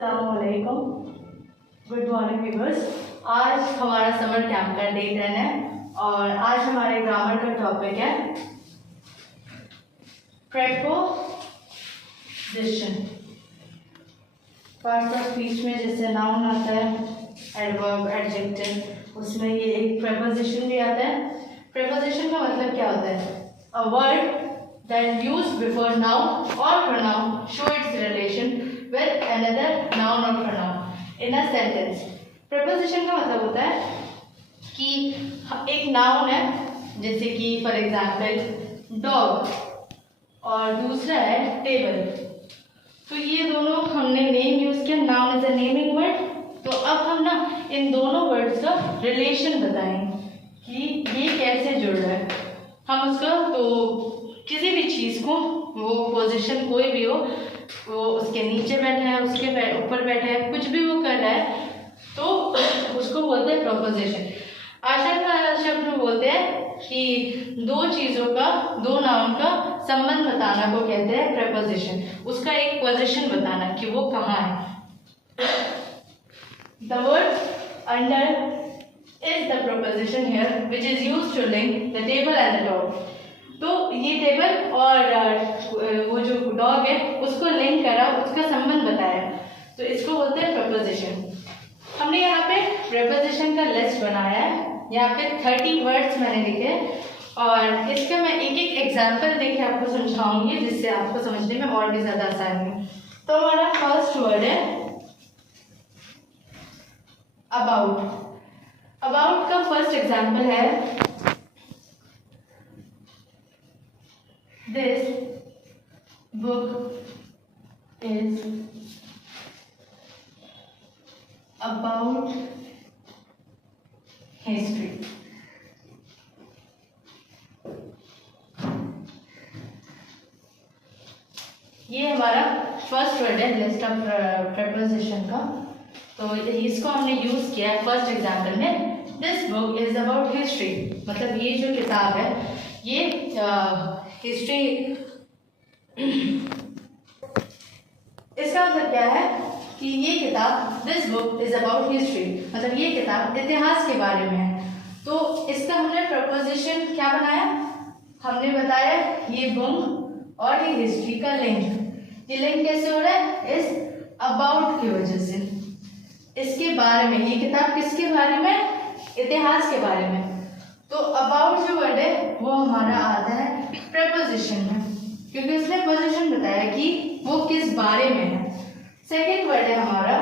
अस्सलामुअलैकुम, good morning viewers. आज हमारा समर कैंप का डे 10 है और आज हमारे ग्रामर का टॉपिक है प्रेपोजिशन। पार्ट्स ऑफ स्पीच में जैसे नाउन आता है, एडवर्ब, एडजेक्टिव, उसमें ये एक प्रेपोजिशन भी आता है। प्रेपोजिशन का मतलब क्या होता है? A word that used before noun और pronoun show its relation with another noun or pronoun in a sentence। preposition का मतलब होता है कि एक noun है, जैसे कि फॉर एग्जाम्पल डॉग, और दूसरा है टेबल। तो ये दोनों हमने नेम यूज किया, noun is a naming word. तो अब हम ना इन दोनों वर्ड्स का रिलेशन बताएं कि ये कैसे जुड़ रहा है। हम उसका तो किसी भी चीज़ को, वो पोजीशन कोई भी हो, वो उसके नीचे बैठा है, उसके ऊपर बैठा है, कुछ भी वो कर रहा है, तो उसको बोलते हैं प्रोपोजिशन। आशा का शब्द में बोलते हैं कि दो चीज़ों का, दो नाउन का संबंध बताना को कहते हैं प्रेपोजिशन। उसका एक पोजीशन बताना कि वो कहाँ है। The word under is the preposition here which is used to link the table and the dog. तो ये टेबल और वो जो डॉग है उसको लिंक करा, उसका संबंध बताया, तो इसको बोलते हैं प्रेपोजिशन। हमने यहाँ पे प्रेपोजिशन का लिस्ट बनाया है। यहाँ पे 30 वर्ड्स मैंने लिखे और इसका मैं एक एक एग्जाम्पल देके आपको समझाऊंगी, जिससे आपको समझने में और भी ज़्यादा आसानी हो। तो हमारा फर्स्ट वर्ड है अबाउट। अबाउट का फर्स्ट एग्जाम्पल है This book is about history. ये हमारा फर्स्ट वर्ड है लिस्ट ऑफ प्रेपोजिशन का। तो इसको हमने यूज किया है फर्स्ट एग्जाम्पल में। This book is about history, मतलब ये जो किताब है ये हिस्ट्री, इसका मतलब क्या है कि ये किताब, this book is about history, मतलब ये किताब इतिहास के बारे में है। तो इसका हमने प्रपोजिशन क्या बनाया? हमने बताया ये बुक और ये हिस्ट्री का लिंक। ये लिंक कैसे हो रहा है? इस अबाउट की वजह से। इसके बारे में, ये किताब किसके बारे में? इतिहास के बारे में। तो अबाउट जो वर्ड है वो हमारा आता है प्रेपोजिशन में, क्योंकि उसने पोजीशन बताया कि वो किस बारे में है। सेकेंड वर्ड है हमारा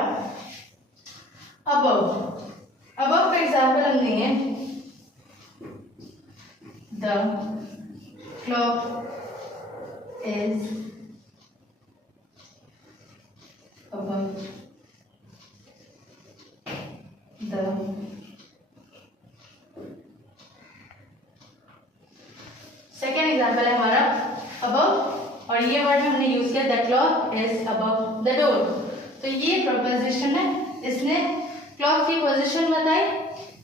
अबव। अबव का एग्जाम्पल हम देंगे, the clock is above the second example है हमारा अबव, और ये वर्ड हमने यूज किया the clock is above the door. तो ये प्रोपोजिशन है, इसने क्लॉक की पोजीशन बताई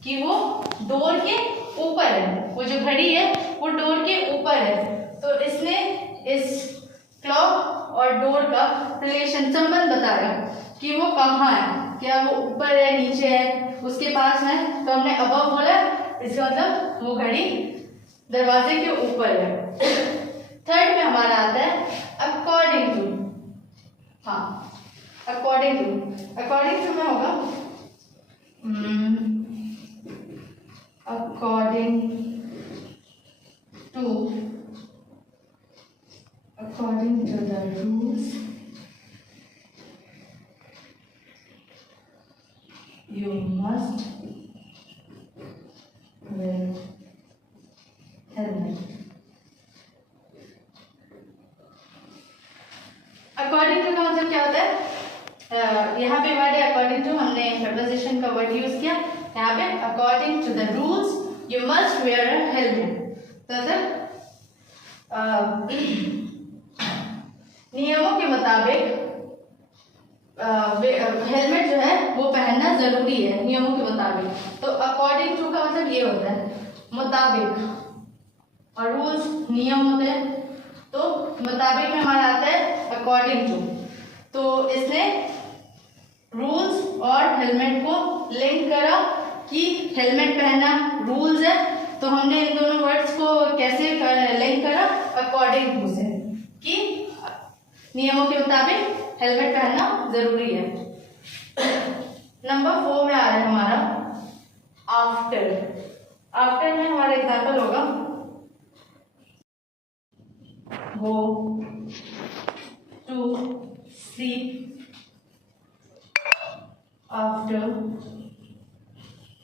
कि वो डोर के ऊपर है, वो जो घड़ी है वो डोर के ऊपर है। तो इसने इस क्लॉक और डोर का रिलेशन, संबंध बताया कि वो कहाँ है, क्या वो ऊपर है, नीचे है, उसके पास है। तो हमने अबव बोला, इसका मतलब वो घड़ी दरवाजे के ऊपर है। थर्ड में हमारा आता है अकॉर्डिंग टू। हाँ, अकॉर्डिंग टू, अकॉर्डिंग टू में होगा according to, according to the rules you must wear helmet. According to का मतलब क्या होता है? यहाँ पे वर्ड है अकॉर्डिंग टू, हमने प्रेपोजिशन का वर्ड यूज किया यहाँ पे। According to the rules you must wear a helmet, मतलब नियमों के मुताबिक हेलमेट जो है वो पहनना जरूरी है, नियमों के मुताबिक। तो अकॉर्डिंग टू का मतलब ये होता है मुताबिक, और रूल्स नियम होते हैं। तो मुताबिक में हमारा आता है अकॉर्डिंग टू। तो इसने हेलमेट को लिंक करा कि हेलमेट पहनना रूल्स है, तो हमने इन दोनों वर्ड्स को कैसे लिंक करा, अकॉर्डिंग टू से, कि नियमों के मुताबिक हेलमेट पहनना जरूरी है। नंबर 4 में आ रहा है हमारा आफ्टर। आफ्टर में हमारा एग्जाम्पल होगा go to sleep after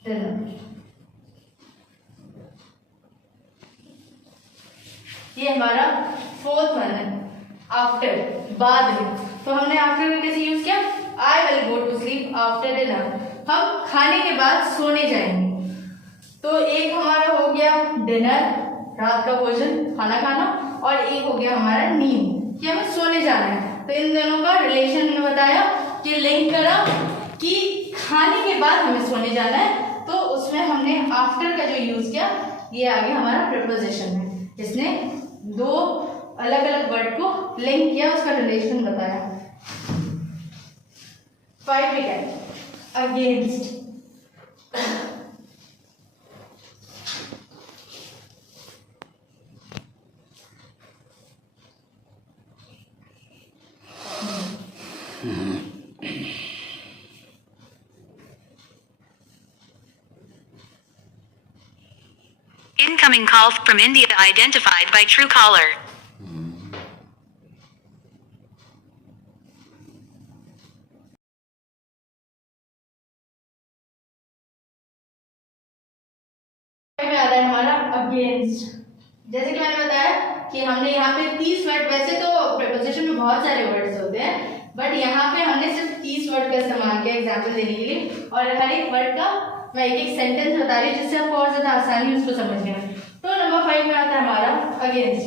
dinner। ये हमारा 4th वन है, आफ्टर, बाद में। तो हमने आफ्टर का कैसे यूज किया, I will go to sleep after dinner, हम खाने के बाद सोने जाएंगे। तो एक हमारा हो गया डिनर, रात का भोजन, खाना खाना, और एक हो गया हमारा नींद, कि हमें सोने जाना है। तो इन दोनों का रिलेशन मैंने बताया कि लिंक करा कि खाने के बाद हमें सोने जाना है, तो उसमें हमने आफ्टर का जो यूज किया, ये आगे हमारा प्रीपोजिशन है, इसने दो अलग अलग वर्ड को लिंक किया, उसका रिलेशन बताया। 5 में क्या है, against. Incoming call from India identified by Truecaller. में आ रहा है हमारा अगेंस्ट। जैसे कि मैंने बताया कि हमने यहाँ पे 30 वर्ड, वैसे तो प्रीपोजिशन में बहुत सारे वर्ड्स होते हैं, बट यहाँ पे हमने सिर्फ 30 वर्ड का इस्तेमाल किया एग्जाम्पल देने के लिए, और हर एक वर्ड का मैं एक एक सेंटेंस बता रही हूँ जिससे आपको और ज्यादा आसानी उसको समझने में। तो नंबर 5 में आता है हमारा अगेंस्ट।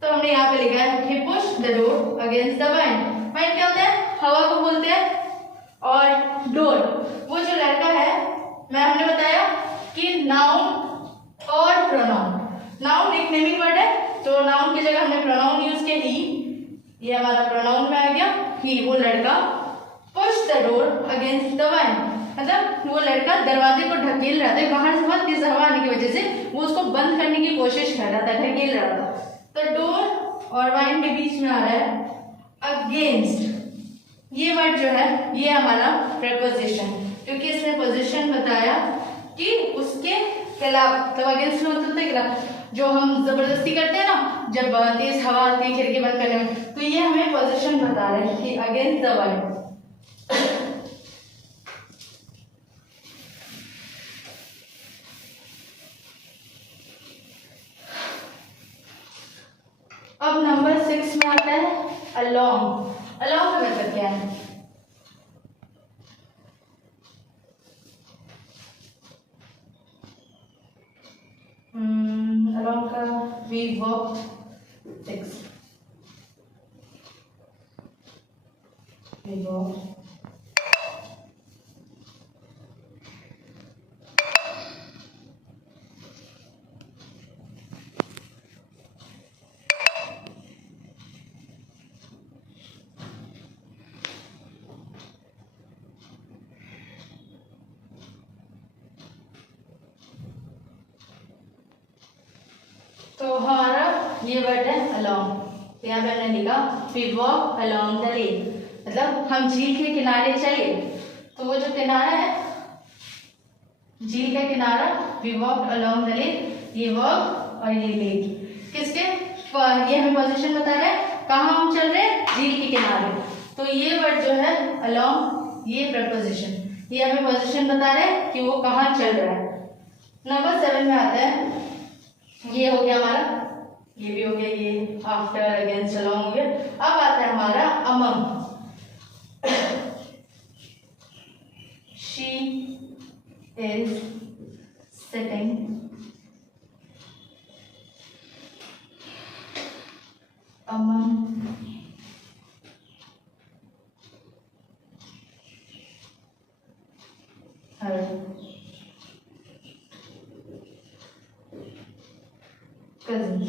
तो हमने यहाँ पे लिखा है he pushed the door against the wind. Wind क्या होता है, हवा को बोलते हैं, और डोर वो जो लड़का है, मैं हमने बताया कि नाउन और प्रोनाउन। नाउन एक नेमिंग वर्ड है, तो नाउन की जगह हमने प्रोनाउन यूज किया ही, ये हमारा प्रोनाउन में आ गया ही, वो लड़का push the door against the wind, मतलब वो लड़का दरवाजे को ढकेल रहा था, बाहर से बहुत तेज हवा आने की वजह से वो उसको बंद करने की कोशिश कर रहा था, ढकेल रहा था। तो डोर और वाइंड के बीच में आ रहा है अगेंस्ट। ये वर्ड जो है ये हमारा प्रीपोजिशन, क्योंकि इसने पोजीशन बताया कि उसके खिलाफ, तो अगेंस्ट होता है खिलाफ, जो हम जबरदस्ती करते हैं ना, जब तेज हवा आती है खिड़की बंद करने में, तो ये हमें पोजीशन बता रहे हैं कि अगेंस्ट द वाइंड। अब नंबर 6 में आता है अलोंग। अलोंग का मतलब क्या है, अलोंग का वी वर्क 6 वी वर्क तो हमारा ये वर्ड है अलोंग। तो यहाँ पे हमने लिखा we walk along the lake, मतलब हम झील के किनारे चले। तो वो जो किनारा है, झील का किनारा, we walk along the lake, ये वॉक और ये लेक किसके, ये हमें पोजीशन बता रहा है कहाँ हम चल रहे हैं, झील के किनारे। तो ये वर्ड जो है अलोंग, ये प्रपोजिशन, ये हमें पोजीशन बता रहे हैं कि वो कहाँ चल रहा है। नंबर 7 में आता है, ये हो गया हमारा, ये भी हो गया, ये आफ्टर अगेंस्ट अलोंग हो गया। अब आता है हमारा among. She is sitting among her cousin.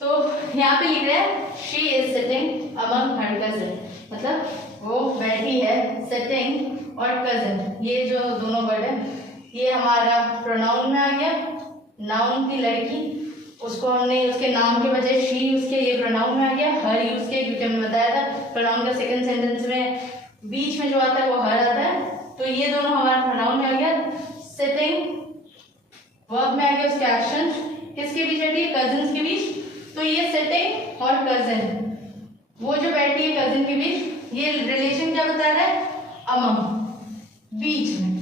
तो यहाँ पे लिख रहे हैं she is sitting among her cousin, मतलब वो बैठी है सिटिंग और कजन, ये जो दोनों वर्ड है ये हमारा प्रोनाउन में आ गया। नाउन की लड़की, उसको हमने उसके नाम के बजाय शी उसके ये प्रोनाउन में आ गया। हर यूज के, क्योंकि हमने बताया था प्रोनाउन का सेकंड सेंटेंस में बीच में जो आता है वो हर आता है, तो ये दोनों हमारा प्रोनाउन में आ गया। सिटिंग वर्ब में आ गया उसके एक्शन, किसके बीच बैठी है? कजिन्स के बीच। तो ये सिटिंग और कजिन, वो जो बैठी है कजिन के बीच, ये रिलेशन क्या बता रहा है? अमंग, बीच में।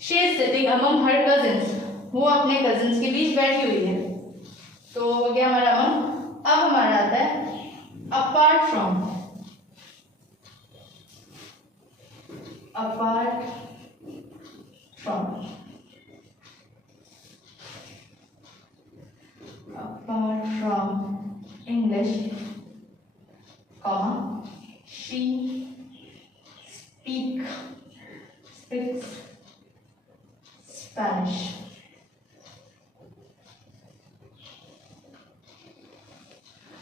She is sitting among her cousins, वो अपने कजिन्स के बीच बैठी हुई है। तो हो गया हमारा अमंग। अब हमारा आता है apart from. Apart from, apart from English, she speaks Spanish.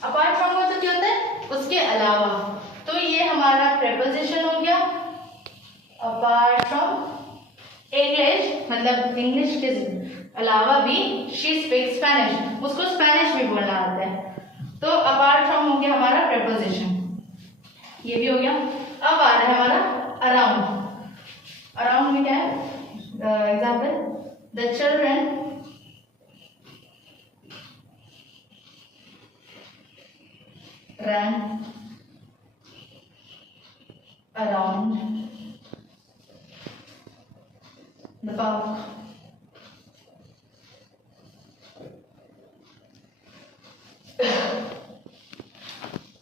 Apart from का तो क्या होता है? उसके अलावा। तो ये हमारा प्रेपोजिशन हो गया। अपार्ट फ्रॉम इंग्लिश मतलब इंग्लिश के अलावा भी शी स्पीक स्पेनिश, उसको स्पेनिश भी बोलना आता है। तो अपार्ट फ्रॉम हो गया हमारा प्रेपोजिशन, ये भी हो गया। अब आ रहा है हमारा अराउंड। अराउंड में क्या है? Example, the children ran around the park.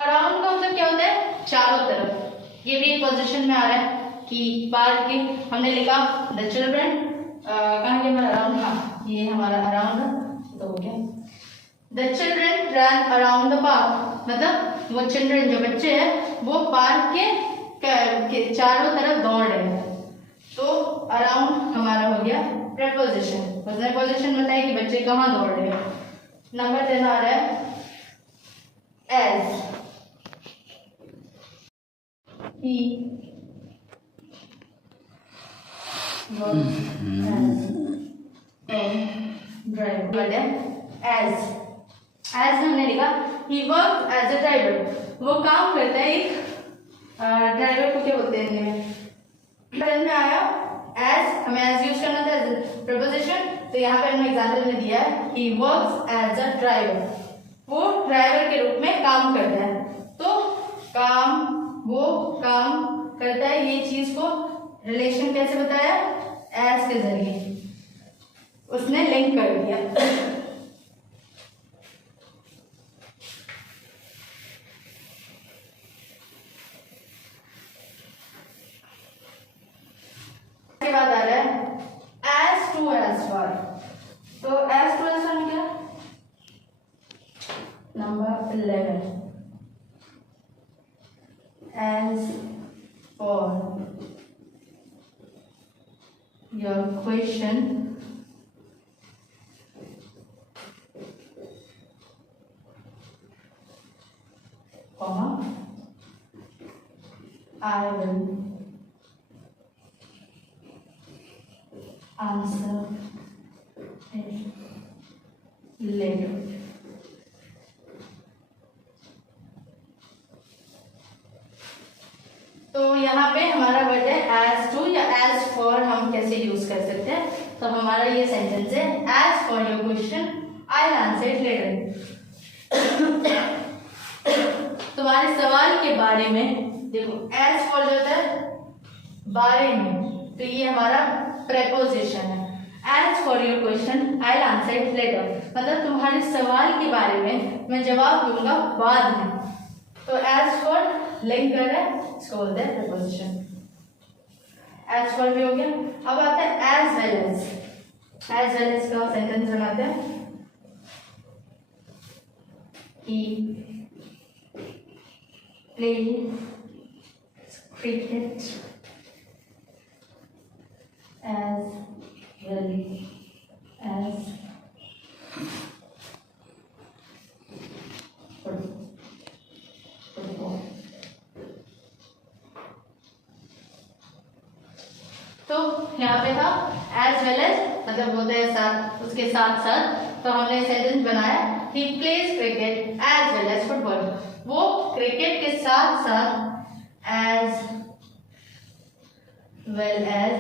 Around का मतलब क्या होता है? चारों तरफ। ये भी एक पोजीशन में आ रहा है कि पार्क के, हमने लिखा द चिल्ड्रन, कहाँ गया हमारा अराउंड? हाँ, ये हमारा अराउंड तो हो गया। The children run around the park, मतलब वो चिल्ड्रन जो बच्चे हैं वो पार्क के चारों तरफ दौड़ रहे हैं। तो अराउंड हमारा हो गया प्रेपोजिशन। प्रेपोजिशन बताए कि बच्चे कहाँ दौड़ रहे हैं। नंबर 10 आ रहा है एज। He driver as हमने लिखा he works as a driver, वो काम करता है एक ड्राइवर को क्या बोलते हैं हिंदी में? में आया as, हमें as यूज करना था preposition, तो यहाँ पे हमने एग्जाम्पल में दिया है he works as a driver, वो ड्राइवर के रूप में काम करता है। तो काम, वो काम करता है, ये चीज को रिलेशन कैसे बताया? एज के जरिए उसने लिंक कर दिया। इसके बाद आ रहा है एज टू एज फॉर। तो एज टू एज फॉर में क्या? Number 11 as for your question, comma, I will answer it later. तो यहाँ पे हमारा वर्ड है एज टू या एज फॉर, हम कैसे यूज कर सकते हैं? तो हमारा ये सेंटेंस है as for your question I will answer it later. तुम्हारे सवाल के बारे में, देखो एज फॉर जो होता है बारे में, तो ये हमारा प्रेपोजिशन है। As for your question I will answer it later, मतलब तुम्हारे सवाल के बारे में मैं जवाब दूंगा बाद में। तो एज फॉर लिंक कर रहा है, इसको बोलते हैं प्रेपोजिशन। एज फॉर भी हो गया। अब आता है as well as. As well as का सेंटेंस बनाते हैं। He played cricket as well as football. तो यहाँ पे था एज वेल एज, मतलब होता है साथ, उसके साथ साथ, तो हमने सेंटेंस बनाया he plays cricket as well as football, वो क्रिकेट के साथ साथ एज वेल एज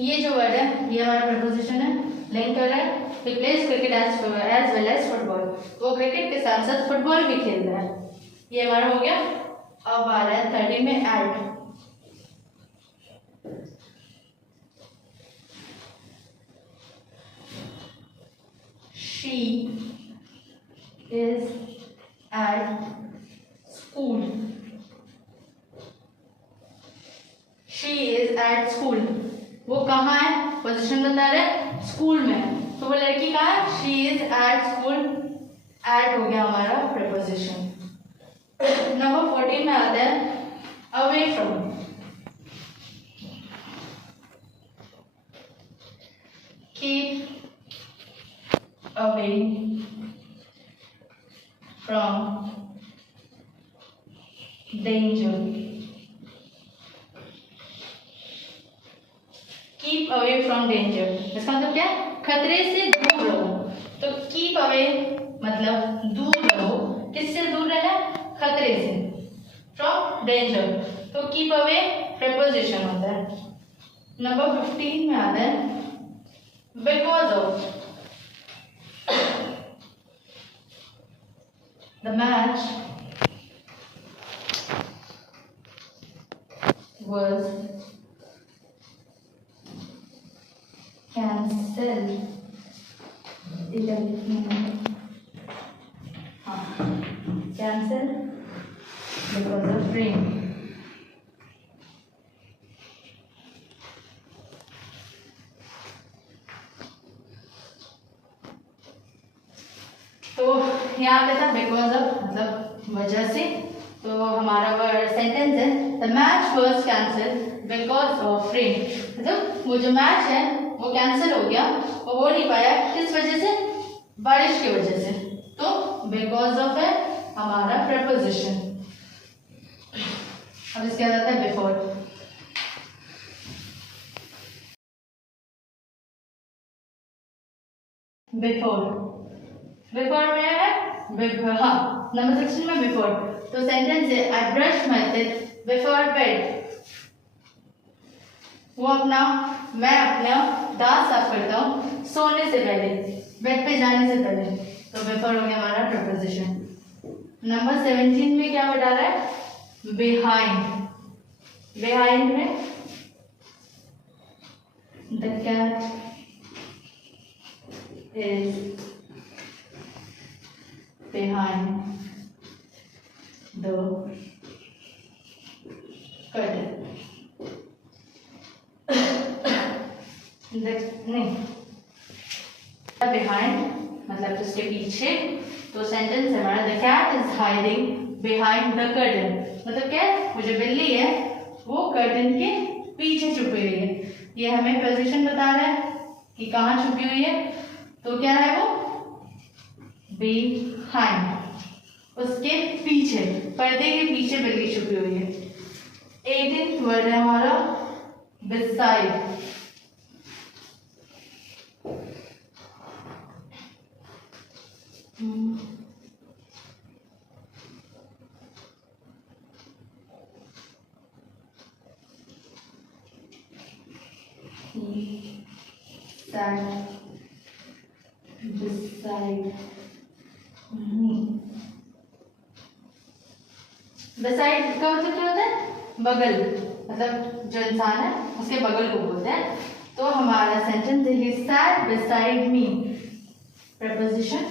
ये जो वर्ड है ये हमारा प्रपोजिशन है, लिंक कर रहा है। He plays cricket as well as football, वो क्रिकेट के साथ साथ फुटबॉल भी खेल रहा है, ये हमारा हो गया। अब आ रहा है 30 में add. She is at school, she is at school, वो कहाँ है, पोजीशन बता रहे हैं स्कूल में, तो वो लड़की कहाँ है, she is at school, at हो गया हमारा प्रपोजिशन। नंबर 14 में आता है away from, keep away from danger, keep away from danger, इसका मतलब क्या है, खतरे से दूर रहो। तो कीप अवे मतलब दूर रहो, किससे दूर रहना, खतरे से, फ्रॉम डेंजर, तो कीप अवे प्रपोजिशन होता है। नंबर 15 में आता है because of, the match was cancelled, cancelled because of rain। तो यहाँ पे था बिकॉज ऑफ मतलब वजह से, तो हमारा सेंटेंस है the match was cancel because of rain, मतलब वो जो मैच है वो कैंसिल हो गया, वो हो नहीं पाया, किस वजह से, बारिश की वजह से, तो बिकॉज ऑफ है हमारा प्रपोजिशन। अब इसके बाद आता है बिफोर, बिफोर, बिफोर में है हाँ नंबर 16 में बिफोर, तो सेंटेंस है I brush my teeth before bed, वो अपना, मैं अपना दांत साफ करता हूँ सोने से पहले, बेड पे जाने से पहले, तो बिफोर हो गया हमारा प्रपोजिशन। नंबर 17 में क्या बता रहा है, बिहाइंड, बिहाइंड में the cat is behind the curtain, नहीं, behind मतलब उसके पीछे, तो सेंटेंस है हमारा the cat is hiding behind the curtain, मतलब क्या, वो जो बिल्ली है वो कर्टन के पीछे छुपी हुई है, ये हमें पोजीशन बता रहा है कि कहाँ छुपी हुई है, तो क्या है वो बिहाइंड, उसके पीछे, पर्दे के पीछे बिल्ली छुपी हुई है। 18th वर्ड है हमारा बिसाइड, बिसाइड का मतलब क्या होता है, बगल, मतलब जो इंसान है उसके बगल को बोलते हैं, तो हमारा सेंटेंस है he sat beside me, preposition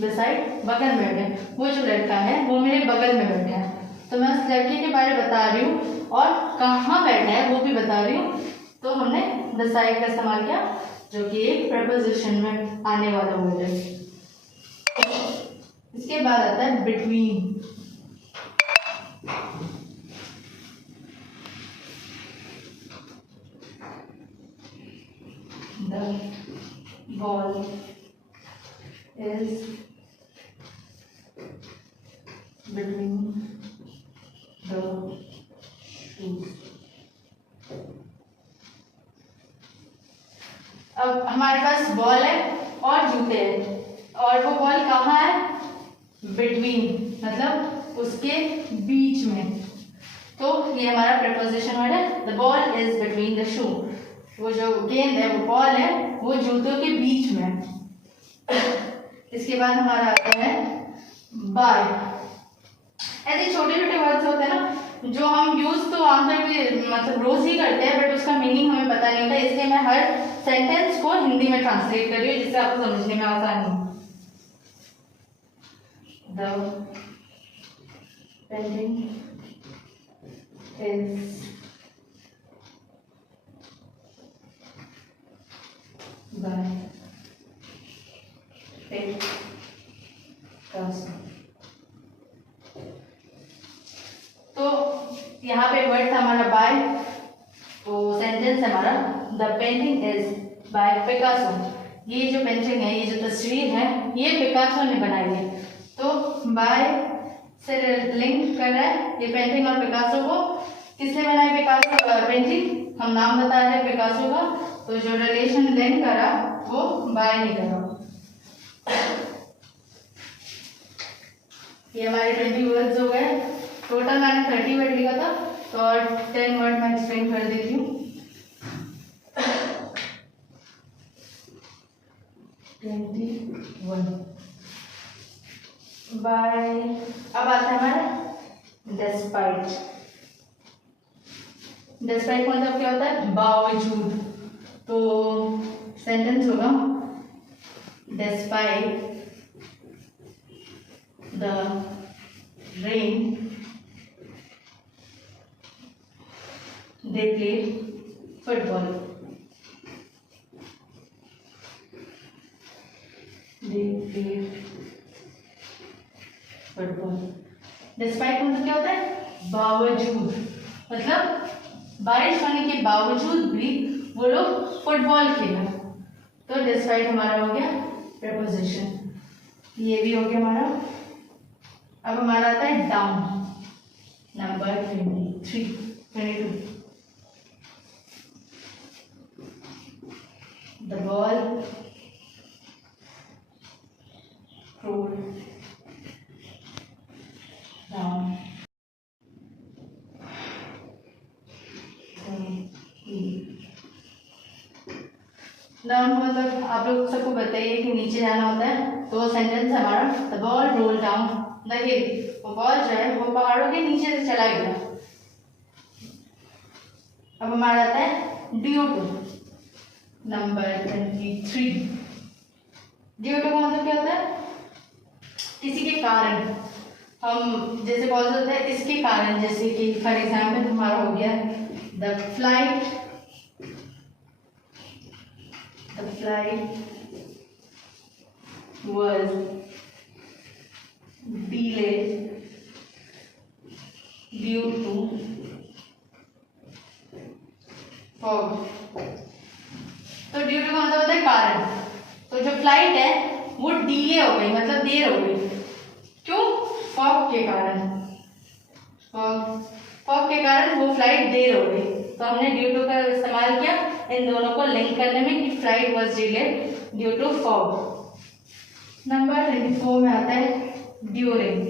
beside, बगल में बैठे, वो जो लड़का है वो मेरे बगल में बैठा है, तो मैं उस लड़के के बारे में बता रही हूँ और कहाँ बैठा है वो भी बता रही हूँ, तो हमने बिसाइड का इस्तेमाल किया, जो कि एक प्रपोजिशन में आने वाला वर्ड है। इसके बाद आता है between, the ball is between the shoes, हमारे पास बॉल है और जूते हैं, और वो बॉल कहाँ है? बिटवीन, मतलब उसके बीच में। तो ये हमारा प्रेपोजिशन वर्ड है, the ball is between the shoe. वो जो गेंद है, वो बॉल है, वो जूतों के बीच में। इसके बाद हमारा आता है बाय। ऐसे छोटे छोटे वर्ड्स होते हैं ना, जो हम यूज तो आमतौर पे मतलब रोज ही करते हैं, बट उसका मीनिंग हमें पता नहीं होता, इसलिए मैं हर सेंटेंस को हिंदी में ट्रांसलेट कर रही हूँ, जिससे आपको समझने में आसानी हो। The painting is by Picasso। तो यहाँ पे वर्ड था हमारा बाय, तो सेंटेंस है हमारा the painting is by Picasso. ये जो पेंटिंग है, ये जो तस्वीर है, ये पिकासो ने बनाई है। तो बाय से लिंक कर रहा है ये पेंटिंग और पिकासो को। किसने बनाई पिकासो पेंटिंग? हम नाम बता रहे हैं पिकासो का, तो जो रिलेशन लिंक करा वो बाय नहीं करा। ये हमारे 20 वर्ड्स हो गए। टोटल मैंने 30 वर्ड लिखा था, तो और 10 वर्ड मैं एक्सप्लेन कर देती हूँ। 21 बाय। अब आता है हमारा डिस्पाइट। डिस्पाइट मतलब क्या होता है? बावजूद। तो सेंटेंस होगा despite the rain they played football। they played football। Despite मतलब क्या होता है? बावजूद, मतलब बारिश होने के बावजूद भी वो लोग फुटबॉल खेला। तो डिस्पाइट हमारा हो गया प्रेपोजिशन, ये भी हो गया हमारा। अब हमारा आता है down, number 22। The ball rolled down down मतलब आप लोग सबको बताइए कि नीचे जाना होता है। तो सेंटेंस हमारा the ball roll down the हिल। वो बॉल जो है वो पहाड़ों के नीचे से चला गया। अब हमारा आता है due to, number 23। Due to का मतलब क्या होता है? किसी के कारण। हम जैसे बोल सकते हैं इसके कारण, जैसे कि फॉर एग्जाम्पल हमारा हो गया the flight was delayed due to fog। तो ड्यू टू का मतलब होता है कारण। तो जो फ्लाइट है वो डिले हो गई, मतलब देर हो गई। क्यों? फॉग के कारण। फॉग के कारण वो फ्लाइट देर हो गई। तो हमने ड्यू टू का इस्तेमाल किया इन दोनों को लिंक करने में कि flight was delayed due to fog. Number 24 में आता है during.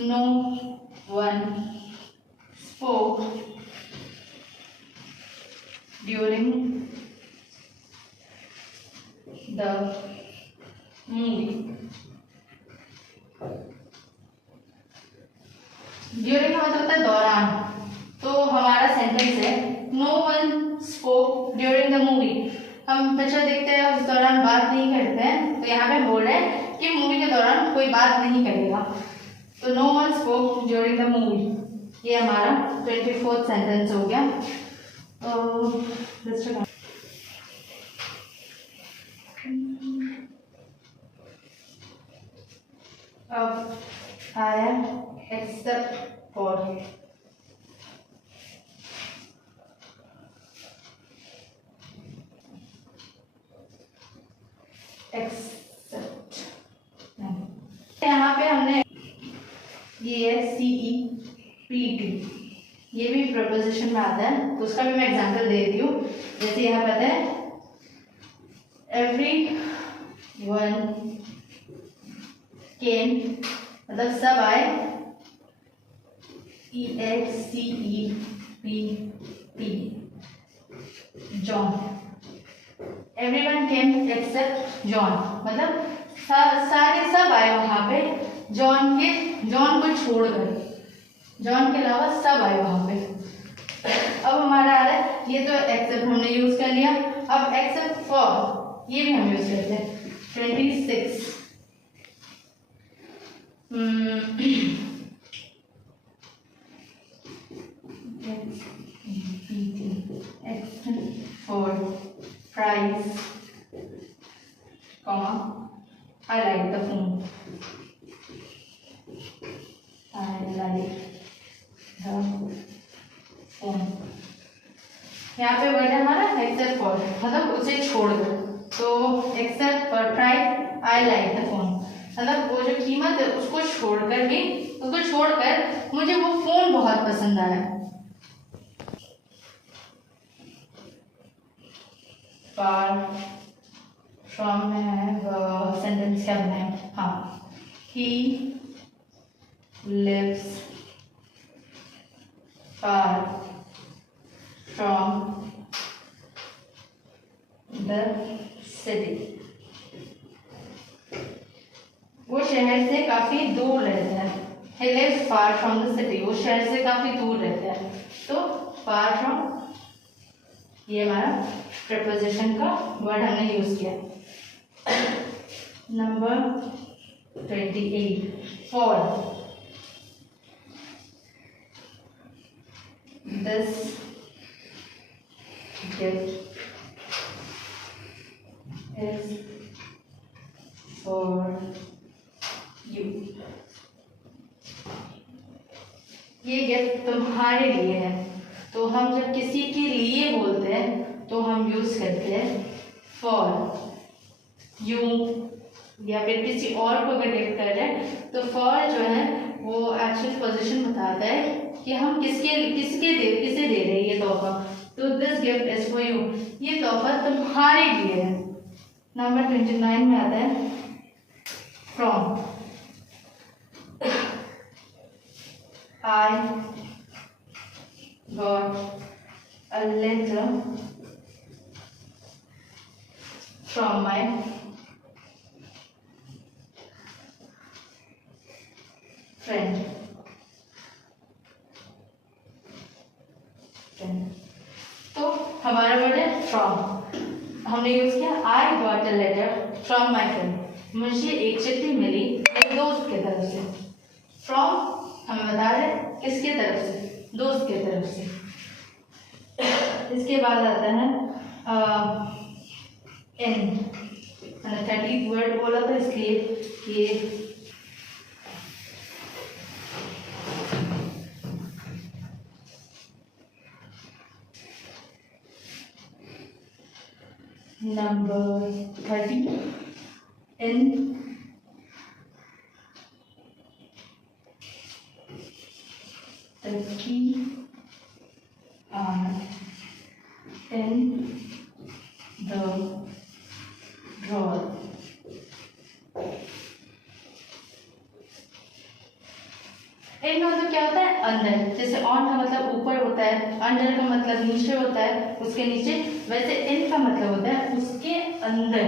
No one spoke during the movie. During का मतलब होता है दौरान। तो हमारा सेंटेंस है no one spoke during the movie. हम पिक्चर देखते हैं, उस दौरान बात नहीं करते हैं, तो यहाँ पे बोल रहे हैं कि मूवी के दौरान कोई बात नहीं करेगा। तो no one spoke during the movie, ये हमारा 24th सेंटेंस हो गया। तो अब आया एक्सेप्ट फॉर। एक्सेप्ट यहाँ पे हमने ये है CEPT, ये भी प्रपोजिशन में आता है, तो उसका भी मैं एग्जांपल दे देती हूँ। जैसे यहाँ पता है everyone came, मतलब सब आए, EXCEPT, जॉन। एवरीवन केम एक्सेप्ट जॉन, मतलब सारे सब आए वहाँ पे जॉन को छोड़कर, जॉन के अलावा सब आए वहाँ पे। अब हमारा आ रहा है, ये तो एक्सेप्ट हमने यूज कर लिया। अब एक्सेप्ट फॉर, ये भी हम यूज करते हैं। 26 for price, comma, I like the phone. I like the phone. यहाँ पे वर्ड है हमारा एक्सेप्ट फॉर, मतलब उसे छोड़कर। तो except for price I like the phone, मतलब वो जो कीमत है उसको छोड़कर मुझे वो फोन बहुत पसंद आया। फार फ्रॉम में है सेंटेंस क्या बनाए, हाँ, he lives far from the city, वो शहर से काफी दूर रहता है। He lives far from the city, वो शहर से काफी दूर रहता है। तो far from, ये हमारा preposition का वर्ड हमने यूज किया। Number 28 for, this gift is for you, ये गिफ्ट तुम्हारे लिए है। तो हम जब किसी के लिए बोलते हैं तो हम यूज करते हैं फॉर यू, या फिर किसी और को अगर गिफ्ट कर रहे हैं तो फॉर जो है वो एक्चुअल पोजीशन बताता है कि हम किसे दे रहे हैं ये तोहफा। तो this gift is for you, ये तोहफा तुम्हारे लिए है। नंबर 29 में आता है from, I got a letter from my friend. तो हमारा वर्ड है फ्रॉम, हमने यूज किया I got a letter from my friend, मुझे एक चिट्ठी मिली मेरे दोस्त की तरफ से। फ्रॉम हमें बता रहे किसके तरफ से, दोस्त के तरफ से। इसके बाद आता है इन, मैंने 30 वर्ड बोला था इसलिए ये number 30 in the key are in the drawer. इन मतलब क्या होता है, अंदर। जैसे ऑन का मतलब ऊपर होता है, अंडर का मतलब नीचे होता है, उसके नीचे, वैसे इन का मतलब होता है उसके अंदर।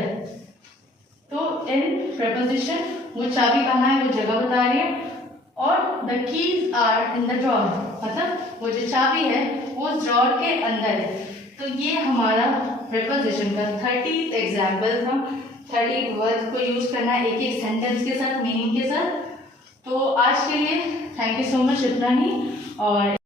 तो इन प्रपोजिशन, वो चाबी कहाँ है वो जगह बता रही है, और the keys are in the drawer, मतलब वो जो चाबी है वो ड्रॉर के अंदर है। तो ये हमारा प्रपोजिशन का 30th एग्जाम्पल था। 30 वर्ड को यूज करना है एक एक सेंटेंस के साथ, मीनिंग के साथ। तो आज के लिए थैंक यू सो मच, इतना ही। और